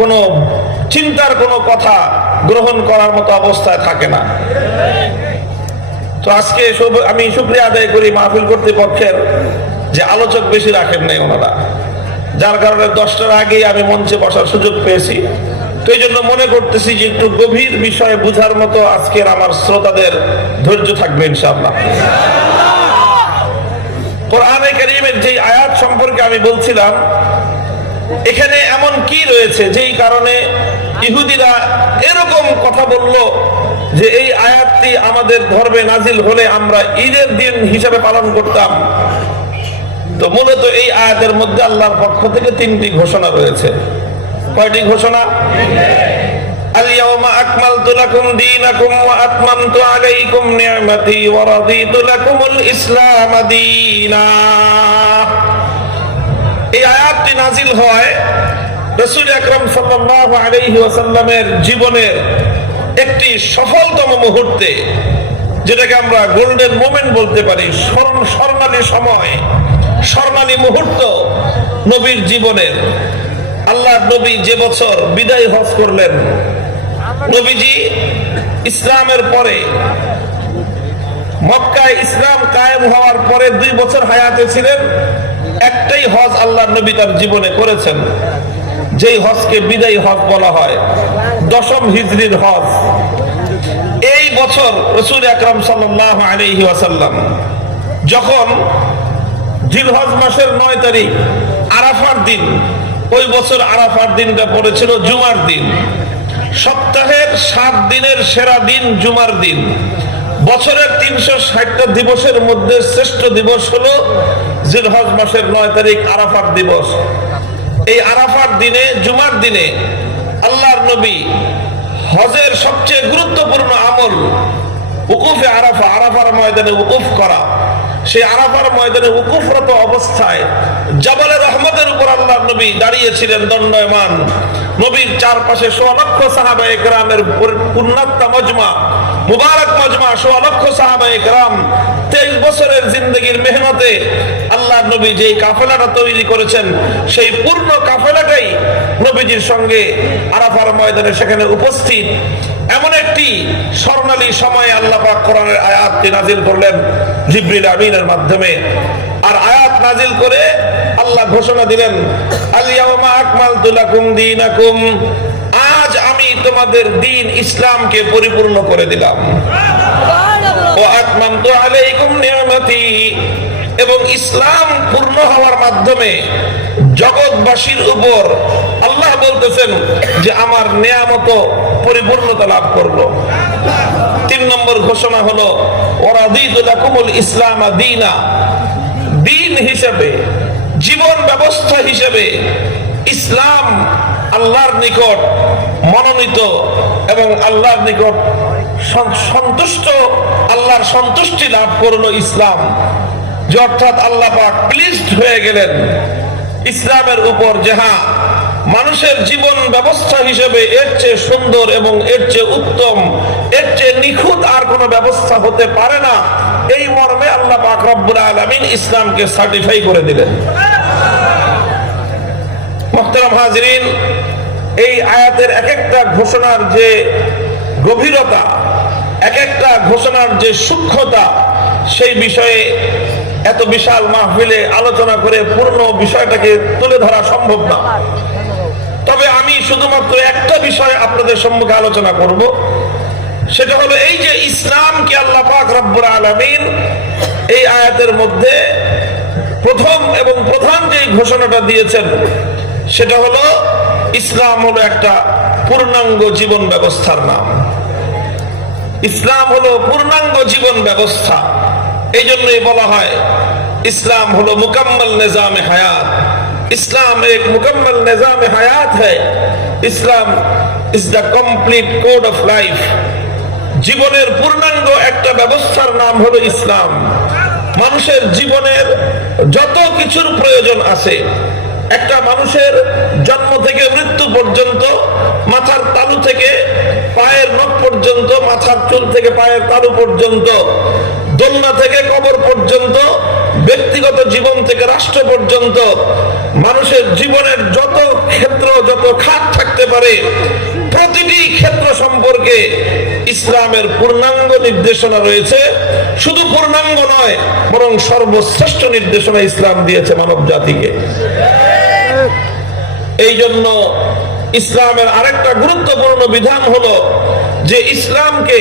কোনো চিন্তার কোনো কথা গ্রহণ করার মতো অবস্থায় থাকে না। তো আজকে আমি শুক্রিয়া আদায় করি মাহফিল কর্তৃপক্ষের যে আলোচক বেশি রাখেন নাই ওনারা। যার কারণে দশটার আগেই আমি মঞ্চে বসার সুযোগ পেয়েছি। তো এই জন্য মনে করতেছি যে একটু গভীর বিষয়ে বুঝার মতো আজকের আমার শ্রোতাদের ধৈর্য থাকবে ইনশাআল্লাহ। কোরআনে কারীমের যে আয়াত সম্পর্কে আমি বলছিলাম এখানে এমন কি রয়েছে যেই কারণে ইহুদিরা এরকম কথা বলল যে এই আয়াতটি আমাদের ধর্মে নাজিল হলে আমরা ঈদের দিন হিসাবে পালন করতাম। তো মূলত এই আয়াতের মধ্যে আল্লাহর পক্ষ থেকে তিনটি ঘোষণা রয়েছে। কয়টি ঘোষণা? আলিয়াউমা এই আয়াতটি নাজিল হয় রসুল আকরম ওয়াসাল্লামের জীবনের একটি সফলতম মুহূর্তে, যেটাকে আমরা গোল্ডেন মোমেন্ট বলতে পারি স্বর্ণালী সময় স্বর্ণালী মুহূর্ত নবীর জীবনের। আল্লাহ নবী যে বছর বিদায় হজ করলেন, নবীজি ইসলামের পরে, মক্কায় ইসলাম কায়েম হওয়ার পরে দুই বছর হায়াতে ছিলেন। একটাই হজ আল্লাহ নবী তার জীবনে করেছেন। যেই হজকে বিদায়ী হজ বলা হয়, দশম হিজরির হজ। এই বছর রসুল আকরম ওয়াসাল্লাম যখন জিলহজ মাসের নয় তারিখ, আরাফার দিন, ওই বছর আরাফার দিনটা পড়েছিল জুমার দিন। সপ্তাহের সাত দিনের সেরা দিন জুমার দিন। বছরের তিনশো ষাটটা দিবসের মধ্যে শ্রেষ্ঠ দিবস হলো জিলহজ মাসের নয় তারিখ আরাফার দিবস। এই আরাফার দিনে, জুমার দিনে আল্লাহর নবী হজের সবচেয়ে গুরুত্বপূর্ণ আমল উকুফে আরাফা, আরাফার ময়দানে উকুফ করা। সেই আরাফার ময়দানে উকুফরত অবস্থায় জাবালে রহমতের উপর আল্লাহ নবী দাঁড়িয়েছিলেন দণ্ডয়মান। নবীর চারপাশে সোয়া লক্ষ সাহাবা একরামের পুণ্যাত্মা মজমা। মুবারক মজমা, সোয়া লক্ষ সাহাবা একরাম তেইশ বছরের জিন্দগির মেহনতে আল্লাহ নবী যেই কাফেলাটা তৈরি করেছেন, সেই পূর্ণ কাফেলাটাই নবীজির সঙ্গে আরাফার ময়দানে সেখানে উপস্থিত। এমন একটি স্বর্ণালী সময়ে আল্লাহ পাক কোরআনের আয়াতটি নাজিল করলেন জিব্রিল আমিনের মাধ্যমে। আর আয়াত নাজিল করে আল্লাহ ঘোষণা দিলেন আলিয়াউমা আকমালতু লাকুম দীনাকুম তোমাদের দিন ইসলামকে পরিপূর্ণ করে দিলাম। এবং ইসলাম পূর্ণ হওয়ার মাধ্যমে জগৎবাসীর উপর আল্লাহ বলতেছেন যে আমার নেয়ামত পরিপূর্ণতা লাভ করল। তিন নম্বর ঘোষণা হলো ওরাদিদুল ইসলাম দিনা। দিন হিসেবে, জীবন ব্যবস্থা হিসেবে ইসলাম আল্লাহর নিকট মনোনীত এবং আল্লাহর নিকট সন্তুষ্ট, আল্লাহর সন্তুষ্টি লাভ করল ইসলাম। যে অর্থাৎ আল্লাহ প্লিজড হয়ে গেলেন। ইসলামের উপর যে মানুষের জীবন ব্যবস্থা হিসেবে এর চেয়ে সুন্দর এবং এর চেয়ে উত্তম, এর চেয়ে নিখুঁত আর কোনো ব্যবস্থা হতে পারে না, এই মর্মে আল্লাহ পাক আলামিন ইসলামকে সার্টিফাই করে দিলেন। এই আয়াতের এক একটা ঘোষণার যে গভীরতা এক একটা ঘোষণার যে সূক্ষ্মতা, সেই বিষয়ে এত বিশাল মাহফিলে আলোচনা করে পূর্ণ বিষয়টাকে তুলে ধরা সম্ভব না। তবে আমি শুধুমাত্র একটা বিষয় আপনাদের সম্মুখে আলোচনা করব, সেটা হলো এই যে ইসলামকে আল্লাহ পাক রব্বুর আলামিন এই আয়াতের মধ্যে প্রথম এবং প্রধান যে ঘোষণাটা দিয়েছেন সেটা হলো ইসলাম হলো একটা পূর্ণাঙ্গ জীবন ব্যবস্থার নাম। ইসলাম হলো পূর্ণাঙ্গ জীবন ব্যবস্থা। এই জন্যই বলা হয়, ইসলাম হলো মুকম্মল নিজামে হায়াত। ইসলাম এক মুকম্মল নিজামে হায়াত হ্যায় Islam is the complete code of life জীবনের পূর্ণাঙ্গ একটা ব্যবস্থার নাম হলো ইসলাম। মানুষের জীবনের যত কিছুর প্রয়োজন আছে একটা মানুষের জন্ম থেকে মৃত্যু পর্যন্ত, মাথার তালু থেকে পায়ের নখ পর্যন্ত, মাথার চুল থেকে পায়ের তালু পর্যন্ত, দোলনা থেকে কবর পর্যন্ত, ব্যক্তিগত জীবন থেকে রাষ্ট্র পর্যন্ত, মানুষের জীবনের যত ক্ষেত্র, যত খাত থাকতে পারে, প্রতিটি ক্ষেত্র সম্পর্কে ইসলামের পূর্ণাঙ্গ নির্দেশনা রয়েছে। শুধু পূর্ণাঙ্গ নয়, বরং সর্বশ্রেষ্ঠ নির্দেশনা ইসলাম দিয়েছে মানব জাতিকে এই জন্য ইসলামের আরেকটা গুরুত্বপূর্ণ বিধান হলো যে ইসলামকে